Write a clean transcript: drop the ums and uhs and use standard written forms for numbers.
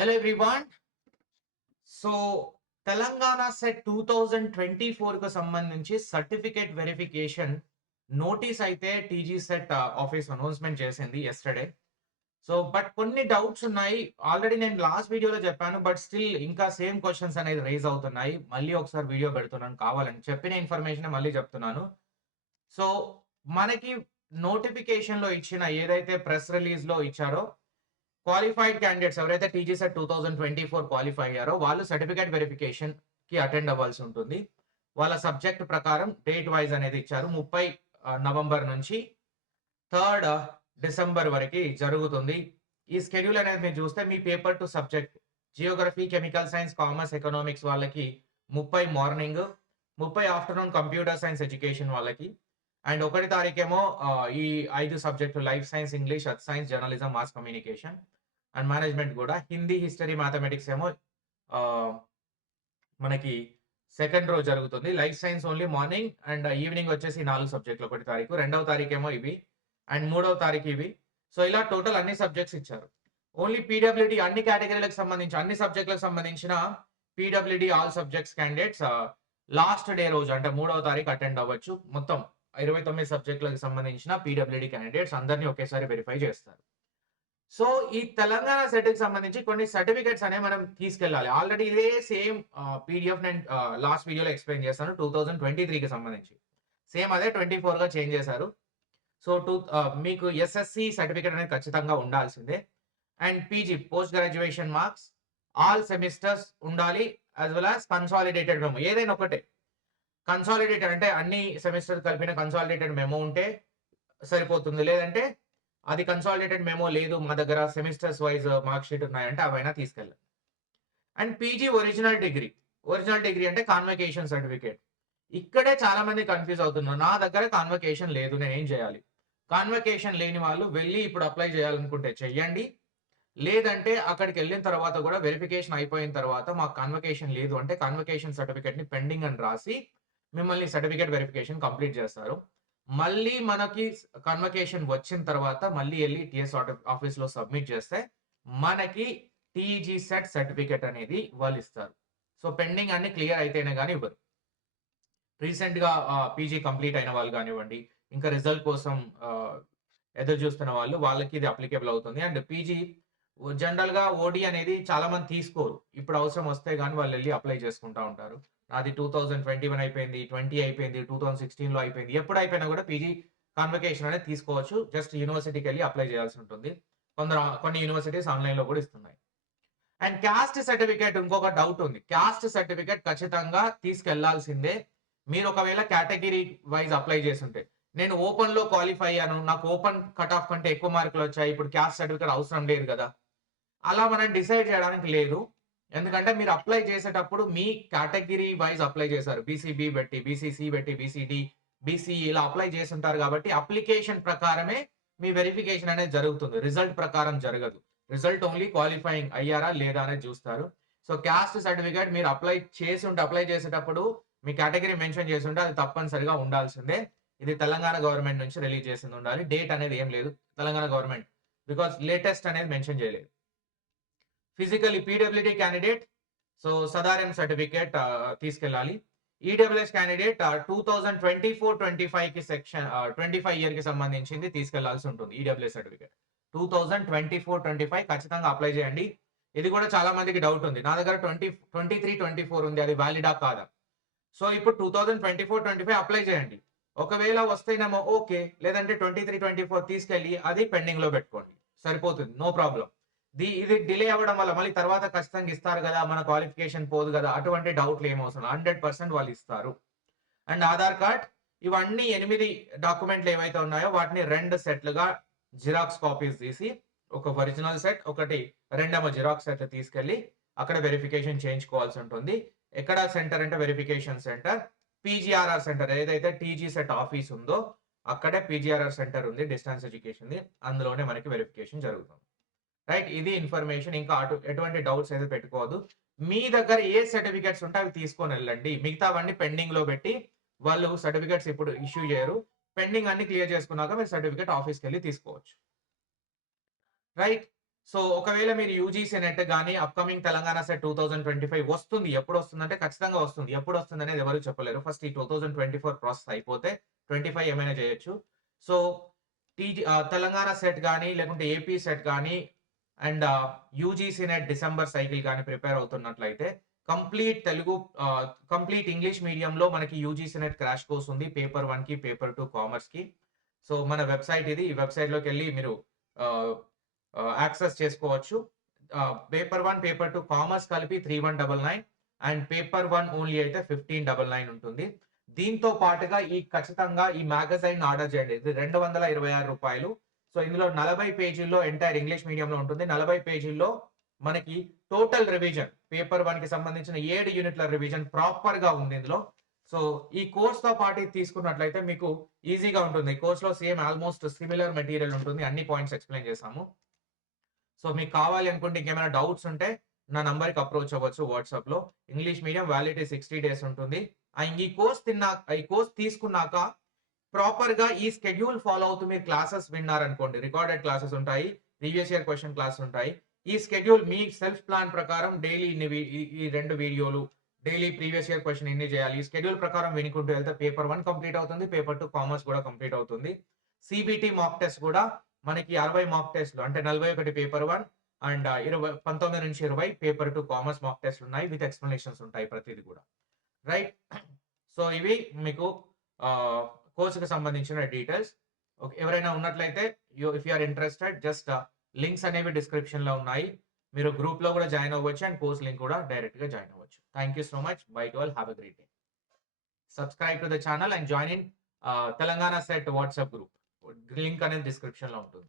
Hello everyone. So Telangana set 2024 కు సంబంధించి certificate verification notice అయితే టీజీ సెట్ ఆఫీస్ అనౌన్స్మెంట్ చేసింది ఎస్టర్డే. సో బట్ కొన్ని డౌట్స్ ఉన్నాయి. ఆల్రెడీ నేను లాస్ట్ వీడియోలో చెప్పాను. బట్ స్టిల్ ఇంకా సేమ్ క్వశ్చన్స్ అనేది రైజ్ అవుతున్నాయి. మళ్ళీ ఒకసారి వీడియో పెడుతున్నాను కావాలని. చెప్పిన ఇన్ఫర్మేషన్ మళ్ళీ చెప్తున్నాను. సో మనకి నోటిఫికేషన్ లో ఇచ్చిన ఏదైతే ప్రెస్ రిలీజ్ లో ఇచ్చారో క్వాలిఫైడ్ క్యాండిడేట్స్ ఎవరైతే టీజీ సెట్ 2024 క్వాలిఫై అయ్యారో వాళ్ళు సర్టిఫికేట్ వెరిఫికేషన్ కి అటెండ్ అవ్వాల్సి ఉంటుంది. వాళ్ళ సబ్జెక్ట్ ప్రకారం డేట్ వైజ్ అనేది ఇచ్చారు. 30 నవంబర్ నుంచి 3 డిసెంబర్ వరకు జరుగుతుంది. ఈ స్కెడ్యూల్ అనేది మీరు చూస్తే మీ paper two subject geography, chemical science, commerce, economics వాళ్ళకి 30 morning, 30 afternoon computer science education వాళ్ళకి, అండ్ 1 తారీఖేమో ఈ 5 subject life science, English, earth science, journalism, mass communication and management కూడా. హిందీ, హిస్టరీ, మ్యాథమెటిక్స్ ఏమో మనకి సెకండ్ రోజు జరుగుతుంది. Life science only morning and evening వచ్చేసి 4 సబ్జెక్టులు 1 తారీఖు, 2వ తారీఖేమో ఇవి అండ్ 3వ తారీఖు ఇవి. సో ఇలా టోటల్ అన్ని సబ్జెక్ట్స్ ఇచ్చారు. ఓన్లీ పీడబ్ల్యూడి అన్ని కేటగిరీలకు సంబంధించి అన్ని సబ్జెక్టులకు సంబంధించిన PWD all subjects candidates last day రోజు అంటే 3వ తారీఖు అటెండ్ అవ్వచ్చు. మొత్తం 29 సబ్జెక్టులకు సంబంధించిన పీడబ్ల్యూడి క్యాండిడేట్స్ అందరినీ ఒకేసారి వెరిఫై చేస్తారు. సో ఈ తెలంగాణ సెట్ కి సంబంధించి కొన్ని సర్టిఫికేట్స్ అనేవి మనం తీసుకెళ్ళాలి. ఆల్రెడీ ఇదే సేమ్ పీడిఎఫ్ నేను లాస్ట్ వీడియోలో ఎక్స్ప్లెయిన్ చేస్తాను 2023 కి సంబంధించి. సేమ్ అదే 24 గా చేంజ్ చేశారు. సో మీకు ఎస్ఎస్సి సర్టిఫికేట్ అనేది ఖచ్చితంగా ఉండాల్సిందే. And PG post graduation marks all semesters ఉండాలి. As well as consolidated memo ఏదైనా ఒకటే. కన్సాలిడేటెడ్ అంటే అన్ని సెమిస్టర్ కలిపిన కన్సాలిడేటెడ్ మెమో ఉంటే సరిపోతుంది. లేదంటే అది కన్సాలిడేటెడ్ మెమో లేదు మా దగ్గర సెమిస్టర్స్ వైజ్ మార్క్ షీట్ ఉన్నాయంటే అవైనా తీసుకెళ్ళాలి. అండ్ పీజీ ఒరిజినల్ డిగ్రీ అంటే కాన్వకేషన్ సర్టిఫికేట్. ఇక్కడే చాలా మంది కన్ఫ్యూజ్ అవుతున్నారు. నా దగ్గర కాన్వకేషన్ లేదు, నేను ఏం చేయాలి? కాన్వకేషన్ లేని వాళ్ళు వెళ్ళి ఇప్పుడు అప్లై చేయాలనుకుంటే చెయ్యండి. లేదంటే అక్కడికి వెళ్ళిన తర్వాత కూడా వెరిఫికేషన్ అయిపోయిన తర్వాత మాకు కాన్వకేషన్ లేదు అంటే కాన్వకేషన్ సర్టిఫికేట్ ని పెండింగ్ అని రాసి మిమ్మల్ని సర్టిఫికేట్ వెరిఫికేషన్ కంప్లీట్ చేస్తారు. మళ్ళీ మనకి కన్వకేషన్ వచ్చిన తర్వాత మళ్ళీ వెళ్ళి టీఎస్ ఆఫీస్ లో సబ్మిట్ చేస్తే మనకి టీజీ సెట్ సర్టిఫికేట్ అనేది వాళ్ళు ఇస్తారు. సో పెండింగ్ అన్ని క్లియర్ అయితేనే కానీ ఇవ్వరు. రీసెంట్ గా పీజీ కంప్లీట్ అయిన వాళ్ళు కానివ్వండి, ఇంకా రిజల్ట్ కోసం ఎదురు చూస్తున్న వాళ్ళకి ఇది అప్లికేబుల్ అవుతుంది. అండ్ పీజీ జనరల్ గా ఓడి అనేది చాలా మంది తీసుకోరు. ఇప్పుడు అవసరం వస్తే గానీ వాళ్ళు వెళ్ళి అప్లై చేసుకుంటా ఉంటారు. అది 2021 అయిపోయింది, 20 అయిపోయింది, 2016 లో అయిపోయింది. ఎప్పుడు అయిపోయినా కూడా పీజీ కాన్వకేషన్ అనేది తీసుకోవచ్చు. జస్ట్ యూనివర్సిటీకి వెళ్ళి అప్లై చేయాల్సి ఉంటుంది. కొన్ని యూనివర్సిటీస్ ఆన్లైన్ లో కూడా ఇస్తున్నాయి. అండ్ క్యాస్ట్ సర్టిఫికేట్ ఇంకొక డౌట్ ఉంది. క్యాస్ట్ సర్టిఫికేట్ ఖచ్చితంగా తీసుకెళ్లాల్సిందే. మీరు ఒకవేళ కేటగిరీ వైజ్ అప్లై చేస్తుంటే, నేను ఓపెన్ లో క్వాలిఫై అయ్యాను, నాకు ఓపెన్ కట్ ఆఫ్ కంటే ఎక్కువ మార్కులు వచ్చాయి, ఇప్పుడు క్యాస్ట్ సర్టిఫికేట్ అవసరం లేదు కదా, అలా మనం డిసైడ్ చేయడానికి లేదు. ఎందుకంటే మీరు అప్లై చేసేటప్పుడు మీ కేటగిరీ వైజ్ అప్లై చేశారు. బీసీబీ పెట్టి, బీసీసీ పెట్టి, బీసీడి, బీసీఈ ఇలా అప్లై చేసి ఉంటారు కాబట్టి అప్లికేషన్ ప్రకారమే మీ వెరిఫికేషన్ అనేది జరుగుతుంది. రిజల్ట్ ప్రకారం జరగదు. రిజల్ట్ ఓన్లీ క్వాలిఫైయింగ్ అయ్యారా లేదా అనేది చూస్తారు. సో క్యాస్ట్ సర్టిఫికేట్ మీరు అప్లై చేసేటప్పుడు మీ కేటగిరీ మెన్షన్ చేసి ఉంటే అది తప్పనిసరిగా ఉండాల్సిందే. ఇది తెలంగాణ గవర్నమెంట్ నుంచి రిలీజ్ చేసింది ఉండాలి. డేట్ అనేది ఏం లేదు తెలంగాణ గవర్నమెంట్, బికాస్ లేటెస్ట్ అనేది మెన్షన్ చేయలేదు. Physically PWD candidate so SADAREM certificate తీసుకెళ్ళాలి. ఈడబ్ల్యూఎస్ క్యాండిడేట్ 2024-25 కి సెక్షన్ 25 ఇయర్ కి సంబంధించింది తీసుకెళ్లాల్సి ఉంటుంది. ఈడబ్ల్యూఎస్ సర్టిఫికేట్ 2024-25 ఖచ్చితంగా అప్లై చేయండి. ఇది కూడా చాలా మందికి డౌట్ ఉంది. నా దగ్గర 23-24 ఉంది, అది వ్యాలిడా కాదా? సో ఇప్పుడు 2024-25 అప్లై చేయండి. ఒకవేళ వస్తేనేమో ఓకే, లేదంటే 23-24 తీసుకెళ్ళి అది పెండింగ్ లో పెట్టుకోండి, సరిపోతుంది, నో ప్రాబ్లం. ఇది డిలే అవ్వడం వల్ల మళ్ళీ తర్వాత ఖచ్చితంగా ఇస్తారు కదా, మన క్వాలిఫికేషన్ పోదు కదా, అటువంటి డౌట్లు ఏమవసరం, 100% వాళ్ళు ఇస్తారు. అండ్ ఆధార్ కార్డ్, ఇవన్నీ 8 డాక్యుమెంట్లు ఏవైతే ఉన్నాయో వాటిని 2 సెట్లుగా జిరాక్స్ కాపీస్ తీసి, ఒక ఒరిజినల్ సెట్, ఒకటి రెండవ జిరాక్స్ సెట్ తీసుకెళ్లి అక్కడ వెరిఫికేషన్ చేయించుకోవాల్సి ఉంటుంది. ఎక్కడ సెంటర్ అంటే వెరిఫికేషన్ సెంటర్ పీజీఆర్ఆర్ సెంటర్, ఏదైతే టీజీ సెట్ ఆఫీస్ ఉందో అక్కడే పీజీఆర్ఆర్ సెంటర్ ఉంది, డిస్టెన్స్ ఎడ్యుకేషన్, అందులోనే మనకి వెరిఫికేషన్ జరుగుతుంది. రైట్, ఇది ఇన్ఫర్మేషన్. ఇంకా ఎటువంటి డౌట్స్ అయితే పెట్టుకోవద్దు. మీ దగ్గర ఏ సర్టిఫికేట్స్ ఉంటే అవి తీసుకొని వెళ్ళండి. మిగతావన్నీ పెండింగ్ లో పెట్టి వాళ్ళు సర్టిఫికేట్స్ ఇప్పుడు ఇష్యూ చేయరు. పెండింగ్ అన్ని క్లియర్ చేసుకున్నాక మీరు సర్టిఫికేట్ ఆఫీస్కి వెళ్ళి తీసుకోవచ్చు. రైట్, సో ఒకవేళ మీరు యూజీసీ నెట్ గాని అప్కమింగ్ తెలంగాణ సెట్ 2025 వస్తుంది. ఎప్పుడు వస్తుందంటే ఖచ్చితంగా వస్తుంది. ఎప్పుడు వస్తుందనేది ఎవరు చెప్పలేరు. ఫస్ట్ ఈ 2024 ప్రాసెస్ అయిపోతే 25 ఏమైనా చేయొచ్చు. సో తెలంగాణ సెట్ గాని లేకుంటే ఏపీ సెట్ గాని and UGC net December cycle గాని ప్రిపేర్ అవుతున్నట్లయితే కంప్లీట్ ఇంగ్లీష్ మీడియంలో మనకి యూజీసీ నెట్ క్రాష్ కోర్స్ ఉంది. పేపర్ 1కి, పేపర్ 2 కామర్స్‌కి. సో మన వెబ్‌సైట్ ఇది. ఈ వెబ్‌సైట్‌లోకెళ్ళి మీరు ఆహ్, యాక్సెస్ చేసుకోవచ్చు. పేపర్ 1, పేపర్ 2 కామర్స్ కలిపి 3199 అండ్ పేపర్ 1 ఓన్లీ అయితే 1599 ఉంటుంది. దీంతో పాటుగా ఖచ్చితంగా ఈ మ్యాగజైన్ ఆర్డర్ చేయండి. ఇది రూ. 226. సో ఇందులో 40 పేజీల్లో ఎంటైర్ ఇంగ్లీష్ మీడియంలో ఉంటుంది. 40 పేజీల్లో మనకి టోటల్ రివిజన్ పేపర్ 1కి సంబంధించిన 7 యూనిట్ల రివిజన్ ప్రాపర్‌గా ఉంది ఇందులో. సో ఈ కోర్స్‌తో పాటు ఇది తీసుకున్నట్లయితే మీకు ఈజీగా ఉంటుంది. కోర్స్‌లో సేమ్ ఆల్‌మోస్ట్ సిమిలర్ మెటీరియల్ ఉంటుంది. అన్ని పాయింట్స్ ఎక్స్‌ప్లెయిన్ చేశాము. సో మీకు కావాలి అనుకుంటే ఇంకేమైనా డౌట్స్ ఉంటే నా నంబర్‌కి అప్రోచ్ అవ్వచ్చు వాట్సాప్‌లో. ఇంగ్లీష్ మీడియం వ్యాలిడిటీ 60 డేస్ ఉంటుంది. ఈ కోర్స్ తీసుకున్నాక ప్రాపర్‌గా ఈ షెడ్యూల్ ఫాలో అవుతూ మీరు క్లాసెస్ విన్నారనుకోండి. రికార్డెడ్ క్లాసెస్ ఉంటాయి. ప్రీవియస్ ఇయర్ క్వెషన్ క్లాసెస్ ఉంటాయి. ఈ షెడ్యూల్ మీ సెల్ఫ్ ప్లాన్ ప్రకారం డైలీ ఈ 2 వీడియోలు, డైలీ ప్రీవియస్ ఇయర్ క్వెషన్ ఇన్ని చేయాలి. ఈ షెడ్యూల్ ప్రకారం వినుకుంటూ వెళ్తే పేపర్ 1 కంప్లీట్ అవుతుంది. పేపర్ 2 కామర్స్ కూడా కంప్లీట్ అవుతుంది. సీబీటీ మాక్ టెస్ట్ కూడా మనకి 60 మాక్ టెస్ట్‌లు అంటే 41 పేపర్ 1 అండ్ 19-20 పేపర్ 2 కామర్స్ మాక్ టెస్ట్‌లు ఉన్నాయి. విత్ ఎక్స్‌ప్లనేషన్స్ ఉంటాయి ప్రతిది కూడా. రైట్. సో ఇవి మీకు కోర్స్‌కి సంబంధించిన డీటెయిల్స్. ఓకే. ఎవరైనా ఉన్నట్లయితే if you are interested just links అనేవి డిస్క్రిప్షన్‌లో ఉన్నాయి. మీరు గ్రూప్‌లో కూడా జాయిన్ అవ్వచ్చు అండ్ కోర్స్ లింక్ కూడా డైరెక్ట్‌గా జాయిన్ అవ్వచ్చు. Thank you so much. By to all. Have a great day. Subscribe to the channel and join in Telangana set WhatsApp group. Link అనేది డిస్క్రిప్షన్‌లో ఉంటుంది.